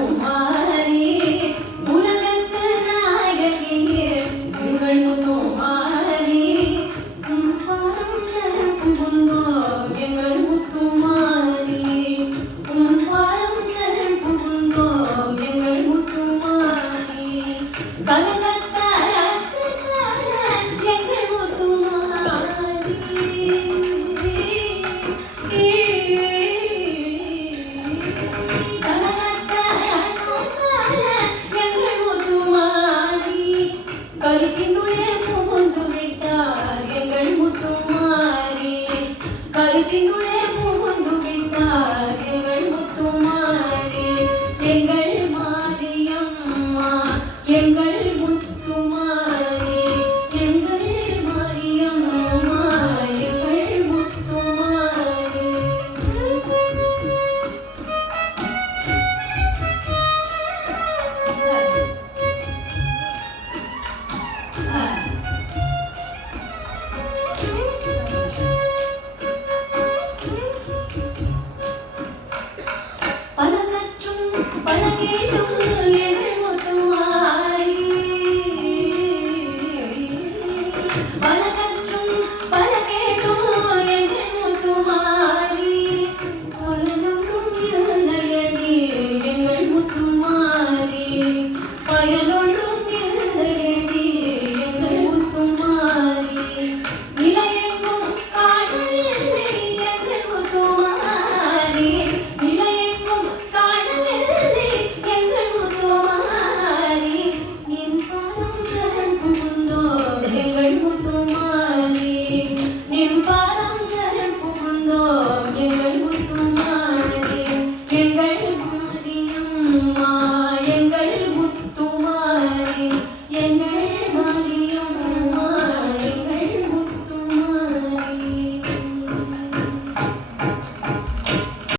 முத்துமாரி உலகத்து நாயகியே எங்கள் முத்துமாரி பாதம் சரணம் புகுந்தோம் எங்கள் முத்துமாரி பாதம் சரணம் புகுந்தோம் எங்கள் முத்துமாரி கலகத்தாரக்கு எங்கள் முத்துமாரி கருத்தினுள்ளே புகுந்து விட்டார் எங்கள் முத்துமாரி கருத்தினுள்ளே புகுந்து விட்டார் எங்கள் முத்துமாரி எங்கள் மாரியம்மா எங்கள் முத்துமாரி எங்கள் மாரியம்மா எங்கள் முத்துமாரி பலகற்றும் பலகேட்டும் எங்கள் முத்துமாரி பலகற்றும் பலகேட்டும் எங்கள் முத்துமாரி பலனொன்றும் இல்லையடி எங்கள் முத்துமாரி பயனொன்றும்